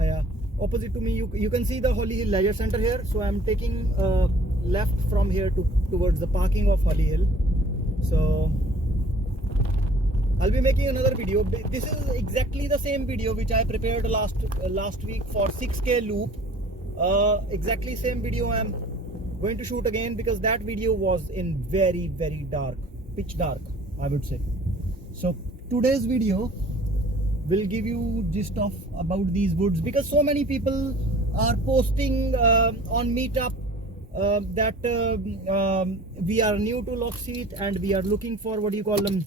Yeah, opposite to me you can see the Holly Hill Leisure Center here. So I'm taking left from here towards the parking of Holly Hill. So I'll be making another video. This is exactly the same video which I prepared last week for 6K loop. Exactly same video I'm going to shoot again, because that video was in very dark, pitch dark, I would say. So today's video will give you gist of about these woods, because so many people are posting on Meetup that we are new to Lockseat and we are looking for, what do you call them,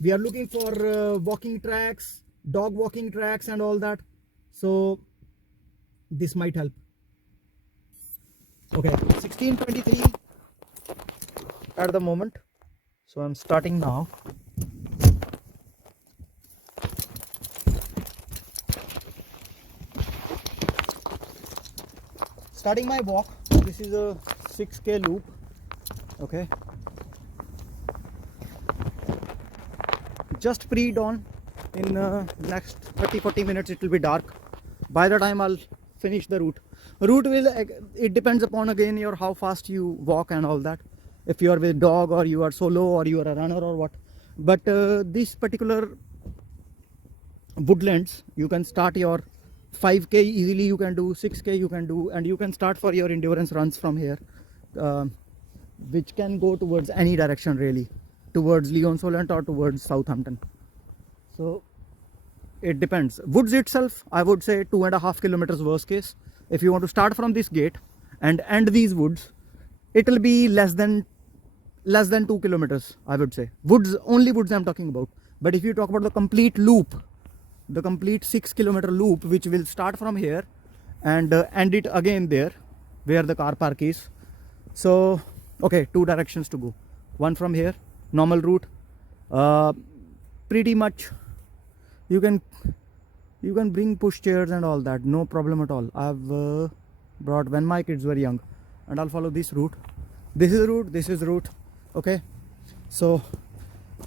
we are looking for walking tracks, dog walking tracks and all that. So this might help. Okay, 16:23 at the moment, so I'm starting now. Starting my walk. This is a 6K loop. Okay, just pre-dawn. In next 30-40 minutes it will be dark. By the time I'll finish the route will, it depends upon again your how fast you walk and all that, if you are with dog or you are solo or you are a runner or what. But this particular woodlands, you can start your 5K easily, you can do 6K, you can do, and you can start for your endurance runs from here, which can go towards any direction really, towards Leon Solent or towards Southampton. So it depends. Woods itself, I would say 2.5 kilometers worst case. If you want to start from this gate and end these woods, it will be less than 2 kilometers, I would say. Woods, only woods I'm talking about. But if you talk about the complete loop, the complete 6-kilometer loop, which will start from here and end it again there where the car park is. So okay, 2 directions to go. One from here, normal route, pretty much you can bring push chairs and all that, no problem at all. I've brought when my kids were young, and I'll follow this route. This is the route, this is the route. Okay, so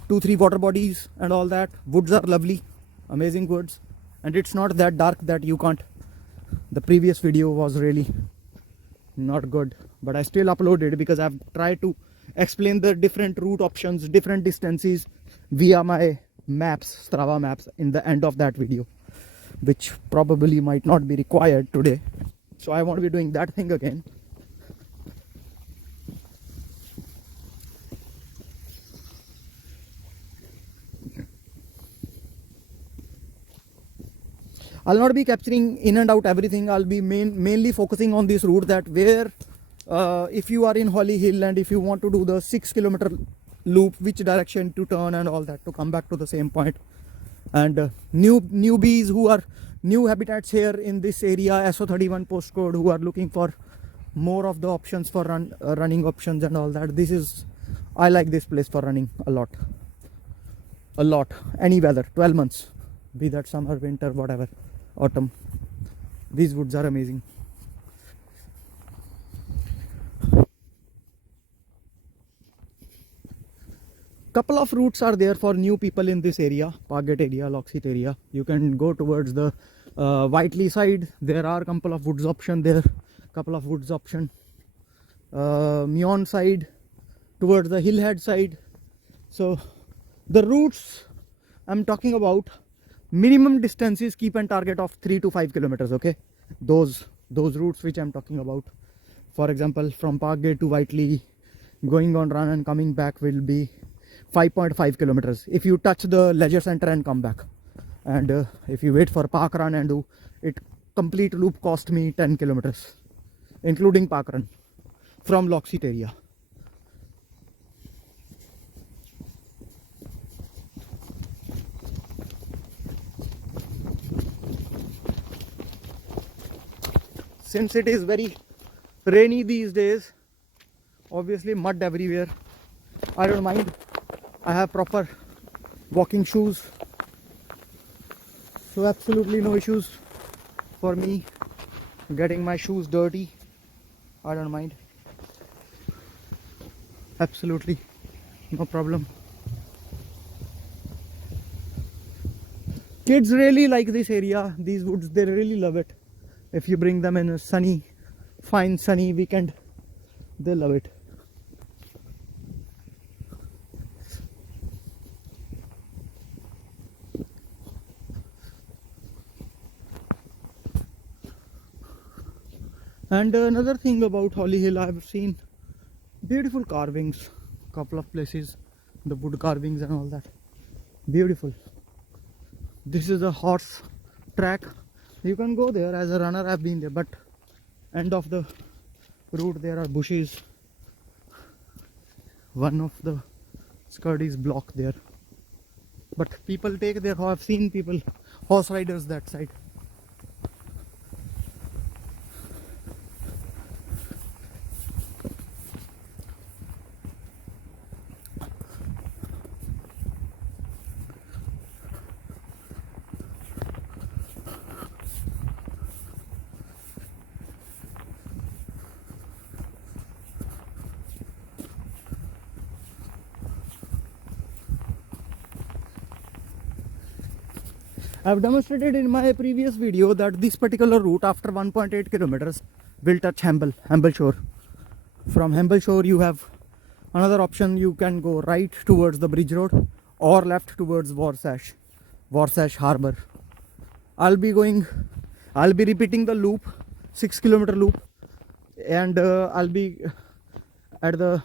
2-3 water bodies and all that. Woods are lovely, amazing woods, and it's not that dark that you can't. The previous video was really not good, but I still uploaded because I've tried to explain the different route options, different distances via my maps, Strava maps, in the end of that video, which probably might not be required today. So I won't be doing that thing again. I'll not be capturing in and out everything. I'll be mainly focusing on this route, that where if you are in Holly Hill and if you want to do the 6-kilometer loop, which direction to turn and all that to come back to the same point. And newbies who are new habitats here in this area, SO31 postcode, who are looking for more of the options for running options and all that. I like this place for running a lot, any weather, 12 months, be that summer, winter, whatever, autumn. These woods are amazing. Couple of routes are there for new people in this area, Parkgate area, Lockseat area. You can go towards the Whiteley side. There are a couple of woods option there, Meon side, towards the Hillhead side. So the routes I'm talking about, minimum distances keep and target of 3 to 5 kilometers. Okay, those routes which I'm talking about, for example, from Parkgate to Whiteley, going on run and coming back will be 5.5 kilometers if you touch the leisure center and come back. And if you wait for park run and do it, complete loop cost me 10 kilometers including park run from Lockseat area. Since it is very rainy these days, obviously mud everywhere, I don't mind. I have proper walking shoes, so absolutely no issues for me getting my shoes dirty. I don't mind, absolutely no problem. Kids really like this area, these woods, they really love it. If you bring them in a sunny, fine sunny weekend, they love it. And another thing about Holly Hill, I've seen beautiful carvings, couple of places, the wood carvings and all that, beautiful. This is a horse track, you can go there. As a runner I've been there, but end of the route there are bushes, one of the skirt is blocked there, but people take their, I've seen people, horse riders that side. I've demonstrated in my previous video that this particular route after 1.8 kilometers will touch Hamble Shore. From Hamble Shore you have another option, you can go right towards the bridge road or left towards Warsash Harbour. I'll be repeating the loop, 6-kilometer loop, and I'll be at the,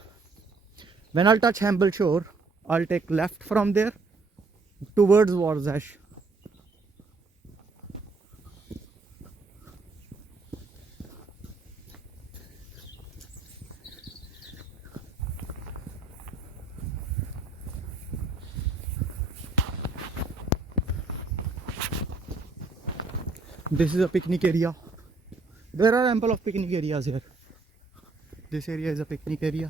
when I'll touch Hamble Shore, I'll take left from there towards Warsash. This is a picnic area. There are ample of picnic areas here. This area is a picnic area.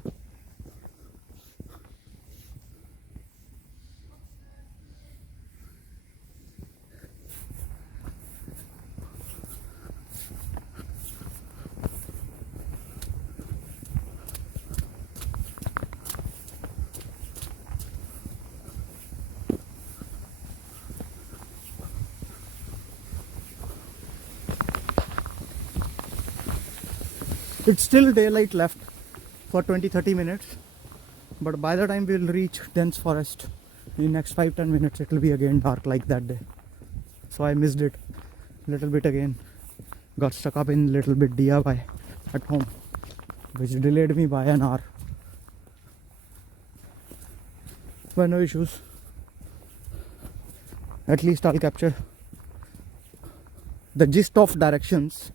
It's still daylight left for 20-30 minutes, but by the time we'll reach dense forest in next 5-10 minutes it will be again dark like that day. So I missed it a little bit again, got stuck up in little bit DIY at home, which delayed me by an hour. But no issues, at least I'll capture the gist of directions.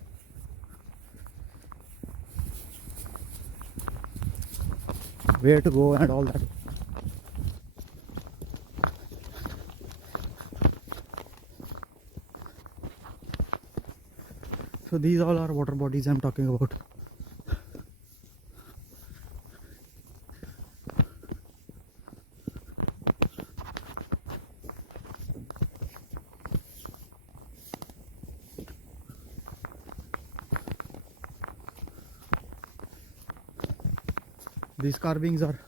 Where to go and all that. So these all are water bodies I'm talking about. These carvings are,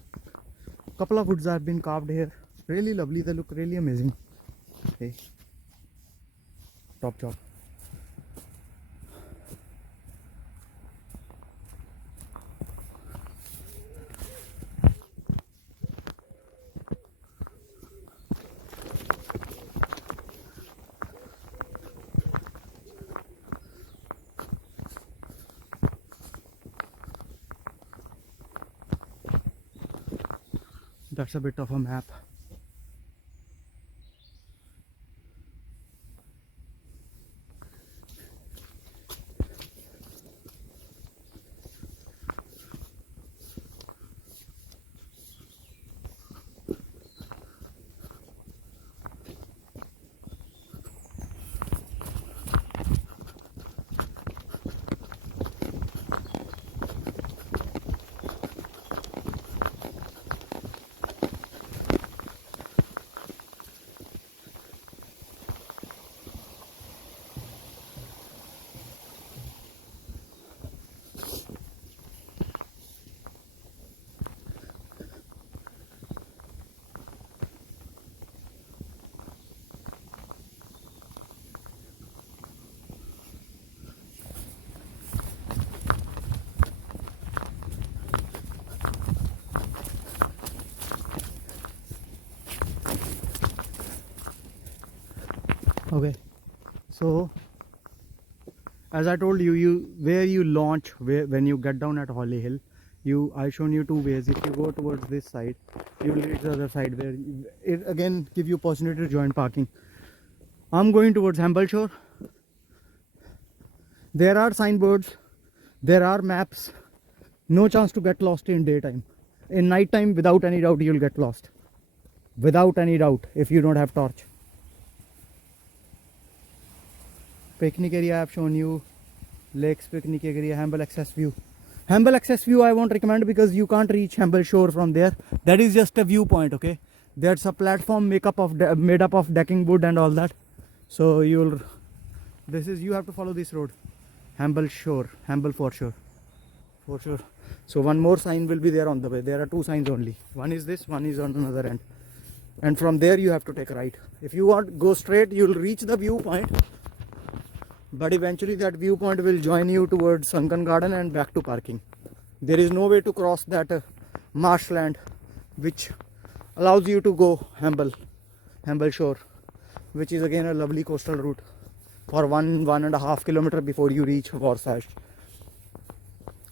couple of woods have been carved here. Really lovely, they look really amazing. Hey, top job. That's a bit of a map. Okay, so as I told you, where you launch, when you get down at Holly Hill, I shown you two ways. If you go towards this side, you will reach the other side where it again give you opportunity to join parking. I'm going towards Hamble Shore. There are signboards, there are maps. No chance to get lost in daytime. In night time, without any doubt, you'll get lost. Without any doubt, if you don't have torch. Picnic area I have shown you. Lakes, picnic area, Hamble Access View. Hamble Access View I won't recommend because you can't reach Hamble Shore from there. That is just a viewpoint, okay? There's a platform made up of decking wood and all that. So you have to follow this road. Hamble Shore, Hamble for sure. For sure. So one more sign will be there on the way. There are two signs only. One is this, one is on another end. And from there you have to take a right. If you want go straight, you'll reach the viewpoint. But eventually that viewpoint will join you towards Sunken Garden and back to parking. There is no way to cross that marshland which allows you to go Hamble Shore, which is again a lovely coastal route for 1.5 kilometers before you reach Warsash.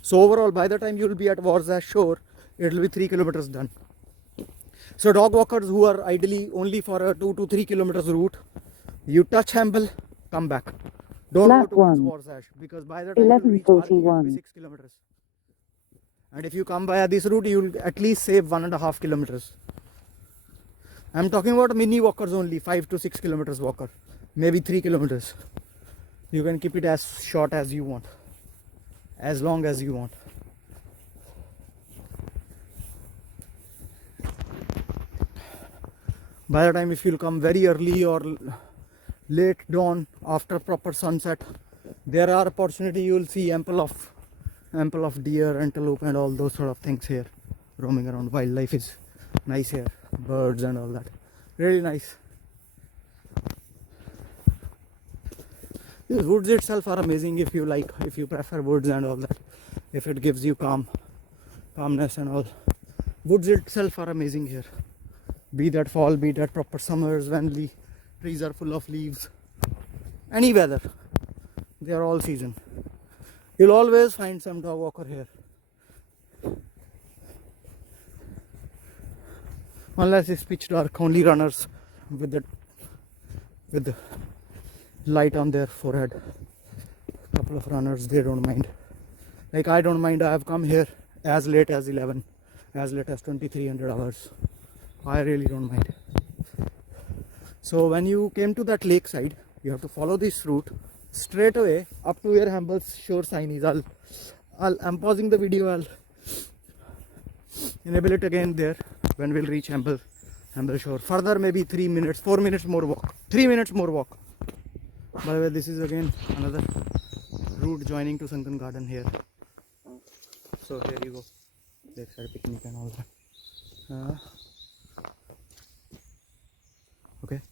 So overall, by the time you will be at Warsash Shore, it will be 3 kilometers done. So dog walkers who are ideally only for a 2 to 3 kilometers route, you touch Hamble, come back. Don't Lap go towards 1. Warsash because by the time you reach parking, it will be 11:41. 6 kilometers. And if you come via this route, you will at least save 1.5 kilometers. I'm talking about mini walkers only, 5 to 6 kilometers walker, maybe 3 kilometers. You can keep it as short as you want, as long as you want. By the time if you'll come very early or late dawn after proper sunset, there are opportunity you will see ample of deer, antelope and all those sort of things here roaming around. Wildlife is nice here, birds and all that, really nice. These woods itself are amazing if you prefer woods and all that, if it gives you calmness and all. Woods itself are amazing here, be that fall, be that proper summers when the trees are full of leaves, any weather, they are all season. You'll always find some dog walker here, unless it's pitch dark, only runners with the light on their forehead. Couple of runners, they don't mind. Like I don't mind. I have come here as late as 11, as late as 2300 hours. I really don't mind. So when you came to that lake side, you have to follow this route straight away up to where Hamble Shore sign is. I'm pausing the video. I'll enable it again there when we'll reach Hamble Shore. Further maybe 3 minutes, 4 minutes more walk, 3 minutes more walk. By the way, this is again another route joining to Sunken Garden here. So here you go, lakeside picnic and all that. Okay,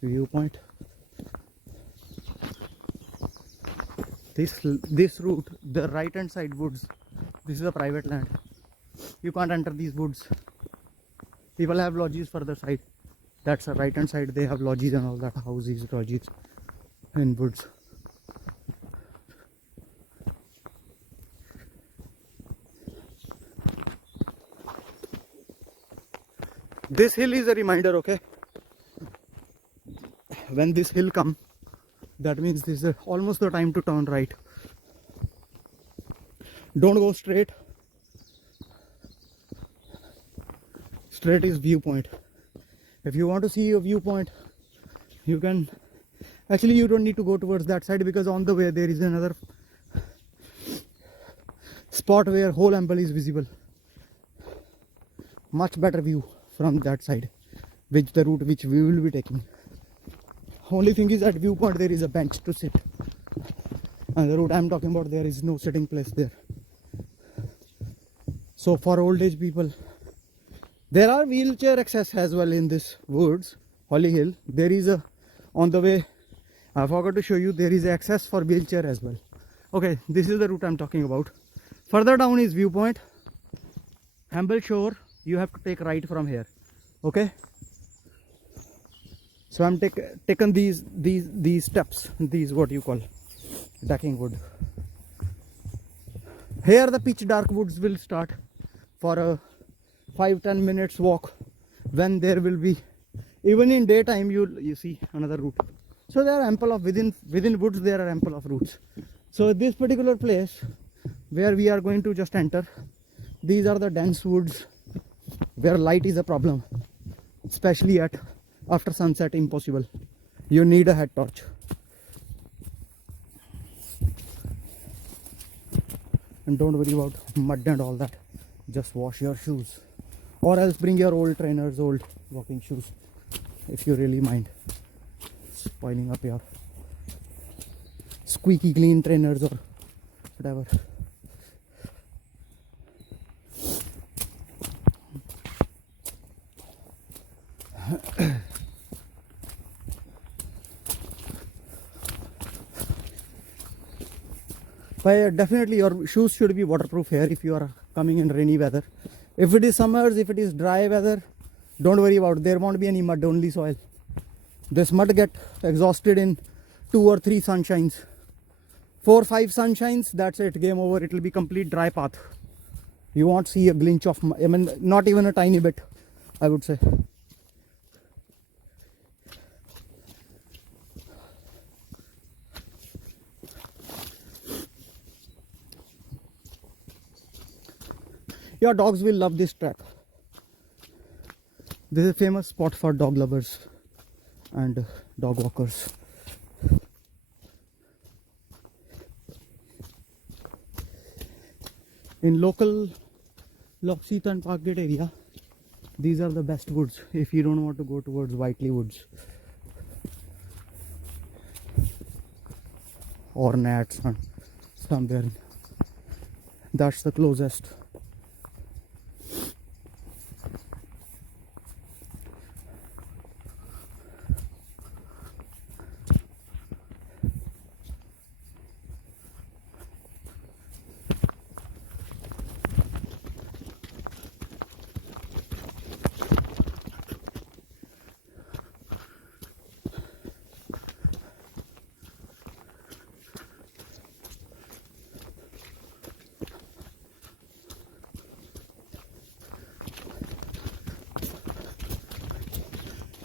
viewpoint. This route, the right hand side woods, this is a private land. You can't enter these woods. People have lodges further side. That's the right hand side, they have lodges and all that, houses, lodges in woods. This hill is a reminder, okay? When this hill come, that means this is almost the time to turn right. Don't go straight. Straight is viewpoint. If you want to see a viewpoint, you can actually, you don't need to go towards that side because on the way there is another spot where whole Hamble is visible. Much better view from that side, which the route which we will be taking. Only thing is at viewpoint there is a bench to sit, and the route I'm talking about, there is no sitting place there. So for old age people, there are wheelchair access as well in this woods, Holly Hill. There is a, on the way, I forgot to show you, there is access for wheelchair as well. Okay, this is the route I'm talking about. Further down is viewpoint, Hamble Shore. You have to take right from here. Okay, So I'm taken these steps, these what you call decking wood. Here the pitch dark woods will start for a 5-10 minutes walk, when there will be, even in daytime you see another route. So there are ample of within woods, there are ample of routes. So this particular place where we are going to just enter, these are the dense woods where light is a problem, especially at after sunset. Impossible, you need a head torch. And don't worry about mud and all that, just wash your shoes, or else bring your old trainers, old walking shoes, if you really mind spoiling up your squeaky clean trainers or whatever. But definitely your shoes should be waterproof here if you are coming in rainy weather. If it is summers, if it is dry weather, don't worry about it. There won't be any mud, only soil. This mud get exhausted in 2 or 3 sunshines. 4 5 sunshines, that's it, game over. It will be complete dry path. You won't see a glinch of mud. I mean, not even a tiny bit, I would say. Your dogs will love this track. This is a famous spot for dog lovers and dog walkers. In local Lockseat and Parkgate area, these are the best woods if you don't want to go towards Whiteley Woods or Nats and somewhere. That's the closest.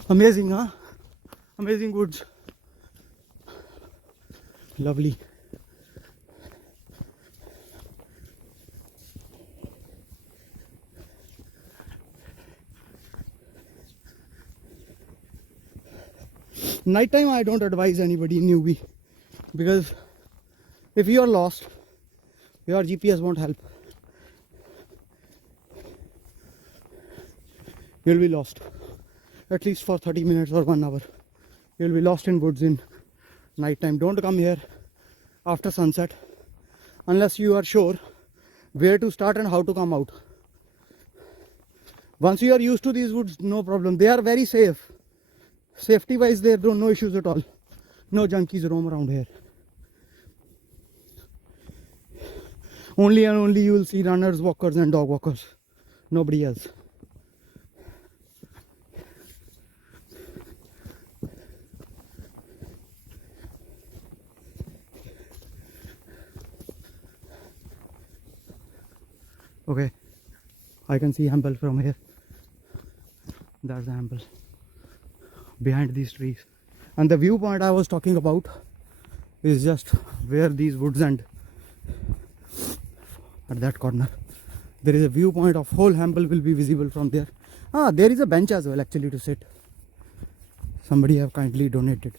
Amazing, huh? Amazing woods. Lovely. Nighttime I don't advise anybody newbie, because if you are lost, your GPS won't help. You'll be lost at least for 30 minutes or 1 hour. You'll be lost in woods in night time. Don't come here after sunset unless you are sure where to start and how to come out. Once you are used to these woods, no problem. They are very safe. Safety wise, there are no issues at all. No junkies roam around here. Only and only you will see runners, walkers and dog walkers. Nobody else. Okay, I can see Amble from here. That's the Amble behind these trees. And the viewpoint I was talking about is just where these woods end. At that corner, there is a viewpoint of whole Amble will be visible from there. Ah, there is a bench as well actually to sit. Somebody have kindly donated.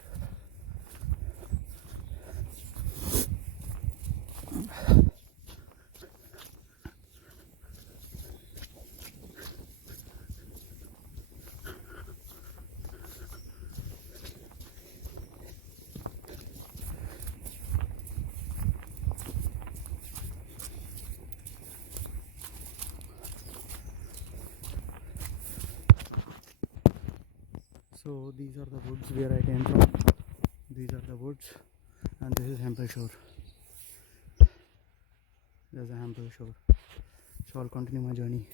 So these are the woods where I came from. These are the woods, and this is Amble Shore. There's a Amble Shore. So I'll continue my journey.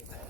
Yeah.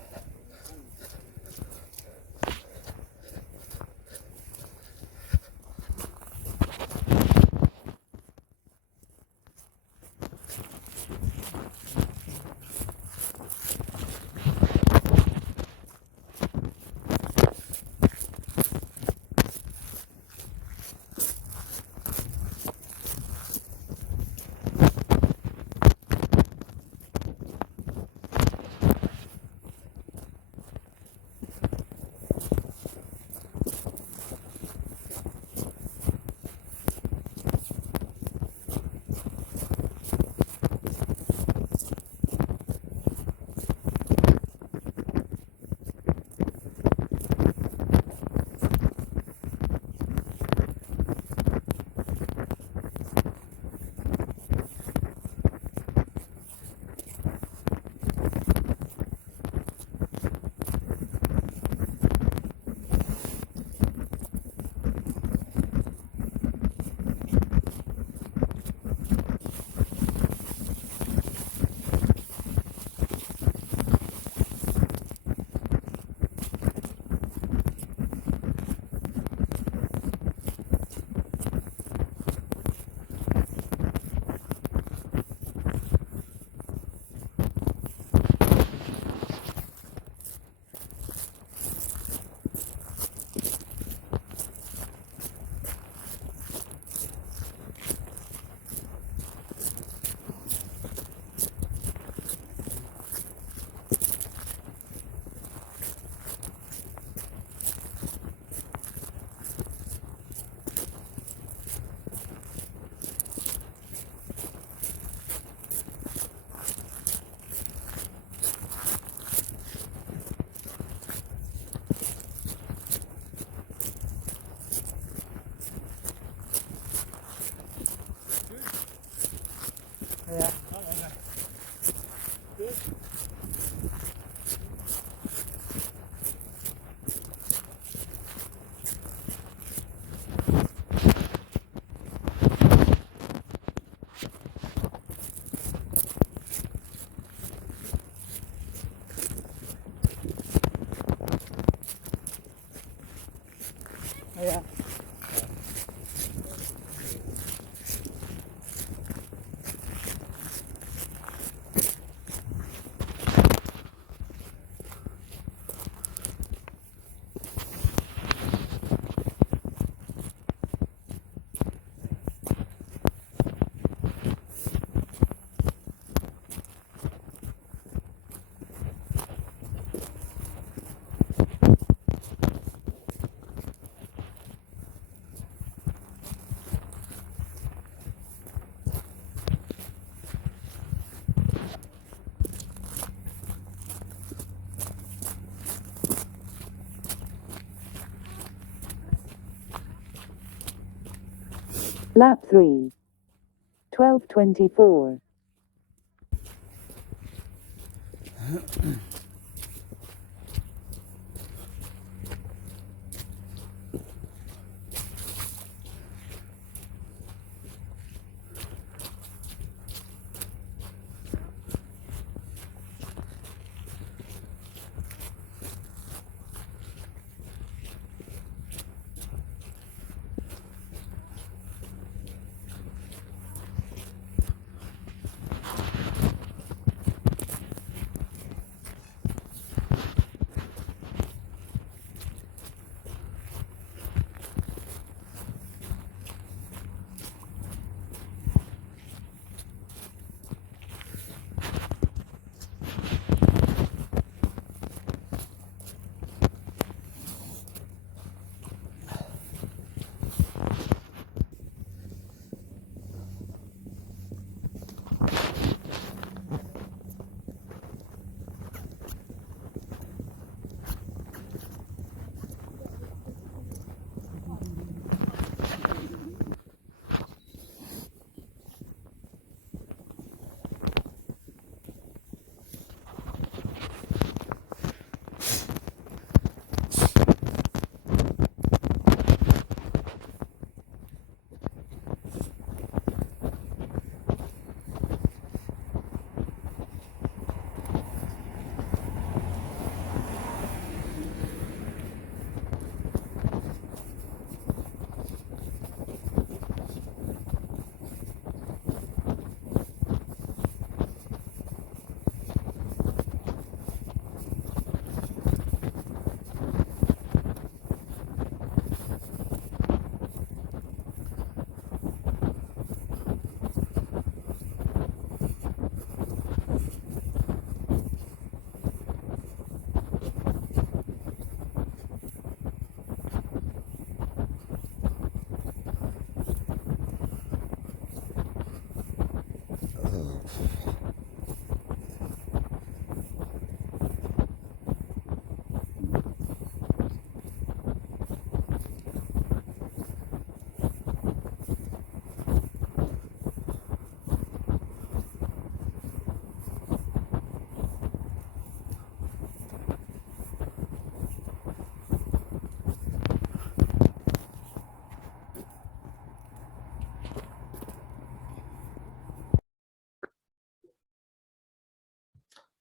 Yeah. Lap 3. 12:24.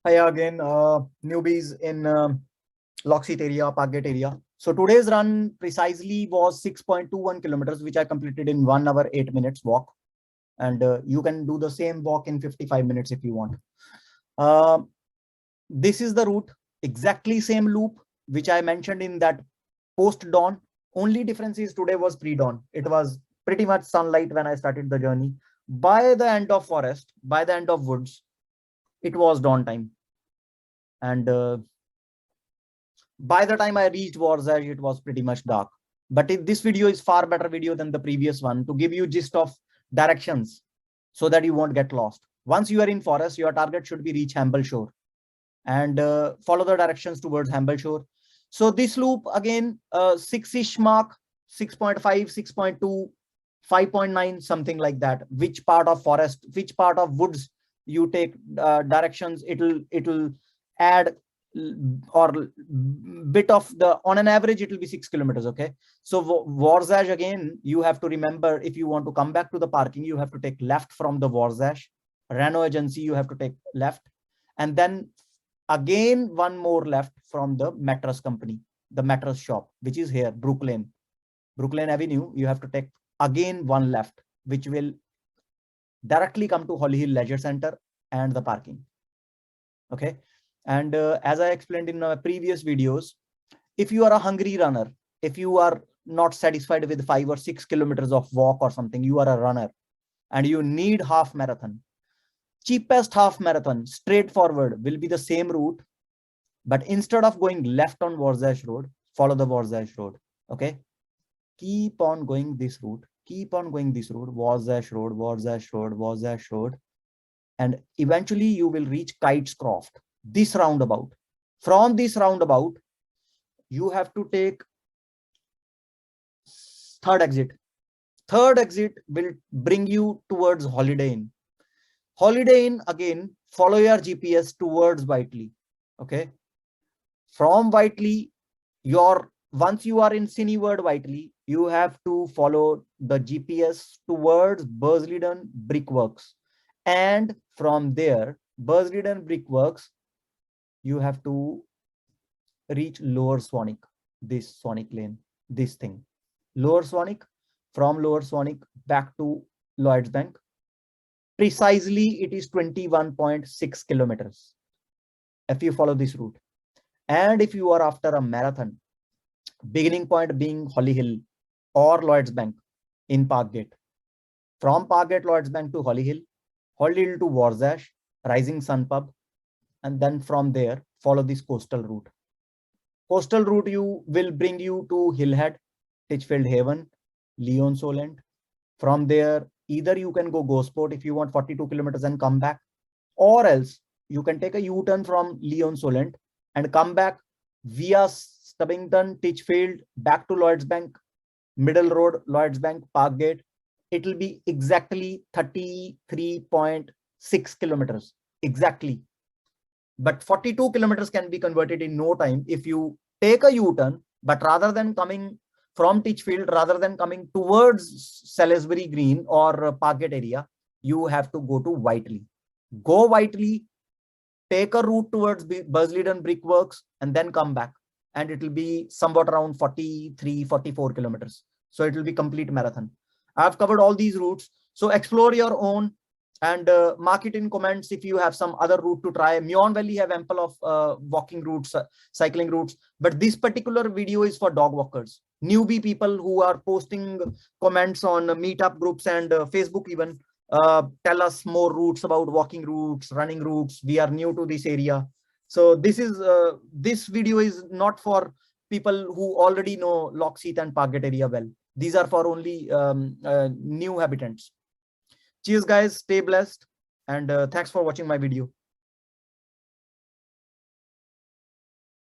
Hi again, newbies in Lockseat area, Parkgate area. So today's run precisely was 6.21 kilometers, which I completed in 1 hour, 8 minutes walk. And you can do the same walk in 55 minutes if you want. This is the route, exactly same loop, which I mentioned in that post-dawn. Only difference is today was pre-dawn. It was pretty much sunlight when I started the journey. By the end of forest, by the end of woods, it was dawn time. And by the time I reached Warzage, it was pretty much dark. But this video is far better video than the previous one to give you gist of directions so that you won't get lost. Once you are in forest, your target should be reach Hamble Shore and follow the directions towards Hamble Shore. So this loop again, 6-ish mark, 6.5, 6.2, 5.9, something like that. Which part of forest, which part of woods you take directions, it'll add or bit of the, on an average it will be 6 kilometers. Okay, so Warzage, again you have to remember, if you want to come back to the parking, you have to take left from the Warzage Renault agency, you have to take left, and then again one more left from the mattress company, the mattress shop, which is here, Brooklyn Avenue. You have to take again one left, which will directly come to Holly Hill Leisure Center and the parking. Okay, and as I explained in previous videos, if you are a hungry runner, if you are not satisfied with 5 or 6 kilometers of walk or something, you are a runner and you need half marathon, cheapest half marathon straightforward will be the same route, but instead of going left on Warzage Road, follow the Warzage Road. Okay, keep on going this route, Warzage Road, Warzage Road, and eventually you will reach Kitescroft, this roundabout. From this roundabout, you have to take third exit. Third exit will bring you towards Holiday Inn. Holiday Inn, again, follow your GPS towards Whiteley. Okay, from Whiteley, once you are in Cineward Whiteley, you have to follow the GPS towards Bursleden Brickworks, and from there, Bursleden Brickworks, you have to reach Lower Swanwick, this Swanwick Lane, this thing, Lower Swanwick. From Lower Swanwick back to Lloyds Bank, precisely it is 21.6 kilometers if you follow this route. And if you are after a marathon, beginning point being Holly Hill or Lloyds Bank in Parkgate, from Parkgate Lloyds Bank to Holly Hill to Warzage, Rising Sun Pub, and then from there follow this coastal route. Coastal route will bring you to Hillhead, Titchfield Haven, Leon Solent. From there, either you can go Gosport if you want 42 kilometers and come back, or else you can take a U-turn from Leon Solent and come back via Stubbington, Titchfield, back to Lloyds Bank, Middle Road, Lloyds Bank, Parkgate. It will be exactly 33.6 kilometers, exactly. But 42 kilometers can be converted in no time if you take a U-turn, but rather than coming from Titchfield, rather than coming towards Salisbury Green or Parkgate area, you have to go to Whiteley. Go Whiteley, take a route towards Bursleden Brickworks, and then come back. And it will be somewhat around 43, 44 kilometers. So it will be complete marathon. I've covered all these routes. So explore your own and mark it in comments if you have some other route to try. Meon Valley have ample of walking routes, cycling routes, but this particular video is for dog walkers, newbie people who are posting comments on meetup groups and Facebook even. Tell us more routes about walking routes, running routes. We are new to this area. So this video is not for people who already know Lockseat and Parkgate area well. These are for only new habitants. Cheers guys, stay blessed, and thanks for watching my video.